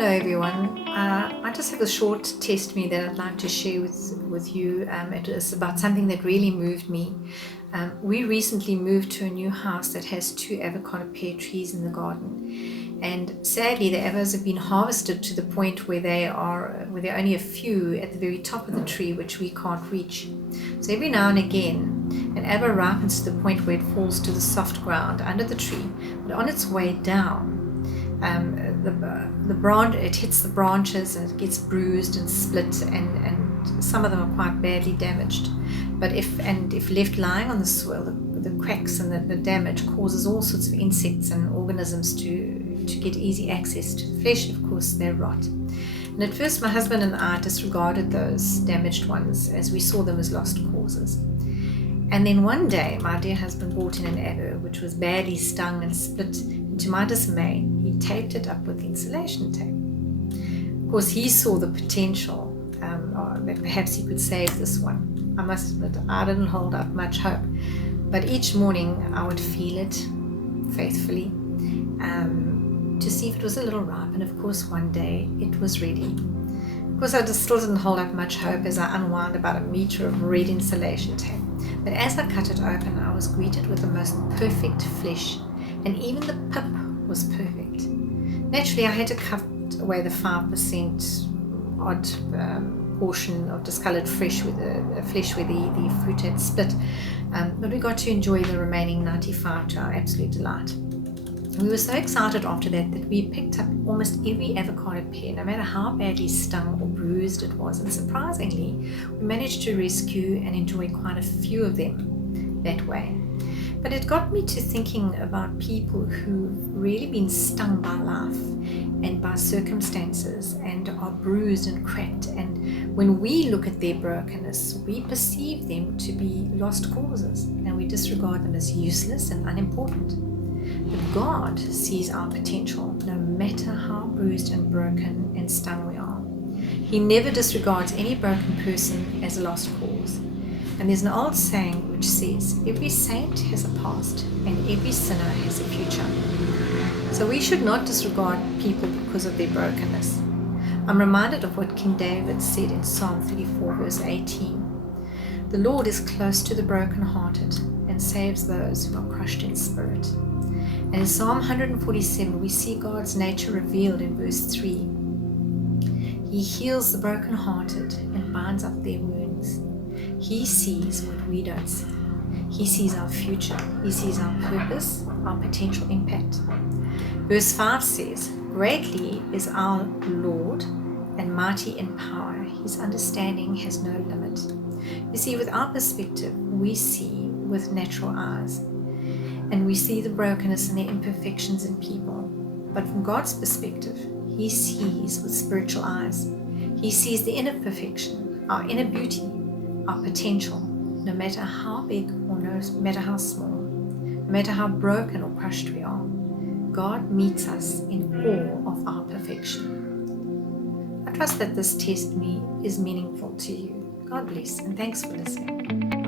Hello everyone. I just have a short testimony that I'd like to share with you. It is about something that really moved me. We recently moved to a new house that has 2 avocado pear trees in the garden, and sadly the avos have been harvested to the point where there are only a few at the very top of the tree which we can't reach. So every now and again an avo ripens to the point where it falls to the soft ground under the tree, but on its way down it hits the branches and it gets bruised and split, and some of them are quite badly damaged. But if left lying on the soil, the cracks and the damage causes all sorts of insects and organisms to get easy access to the flesh. Of course, they rot. And at first, my husband and I disregarded those damaged ones as we saw them as lost causes. And then one day, my dear husband brought in an avo which was badly stung and split. To my dismay, he taped it up with insulation tape. Of course, he saw the potential that perhaps he could save this one. I must admit, I didn't hold up much hope. But each morning, I would feel it faithfully to see if it was a little ripe. And of course, one day, it was ready. Of course, I just still didn't hold up much hope as I unwound about a meter of red insulation tape. But as I cut it open, I was greeted with the most perfect flesh. And even the pip was perfect. Naturally, I had to cut away the 5% odd portion of discolored flesh where the fruit had split. But we got to enjoy the remaining 95 to our absolute delight. We were so excited after that we picked up almost every avocado pear, no matter how badly stung or bruised it was. And surprisingly, we managed to rescue and enjoy quite a few of them that way. But it got me to thinking about people who've really been stung by life and by circumstances and are bruised and cracked. And when we look at their brokenness, we perceive them to be lost causes and we disregard them as useless and unimportant. But God sees our potential no matter how bruised and broken and stung we are. He never disregards any broken person as a lost cause. And there's an old saying which says, every saint has a past and every sinner has a future. So we should not disregard people because of their brokenness. I'm reminded of what King David said in Psalm 34 verse 18. The Lord is close to the brokenhearted and saves those who are crushed in spirit. And in Psalm 147 we see God's nature revealed in verse 3. He heals the brokenhearted and binds up their wounds. He sees what we don't see. He sees our future. He sees our purpose, our potential impact. Verse 5 says, greatly is our Lord and mighty in power. His understanding has no limit. You see, with our perspective, we see with natural eyes. And we see the brokenness and the imperfections in people. But from God's perspective, He sees with spiritual eyes. He sees the inner perfection, our inner beauty, our potential, no matter how big or no matter how small, no matter how broken or crushed we are. God meets us in awe of our perfection. I trust that this testimony is meaningful to you. God bless, and thanks for listening.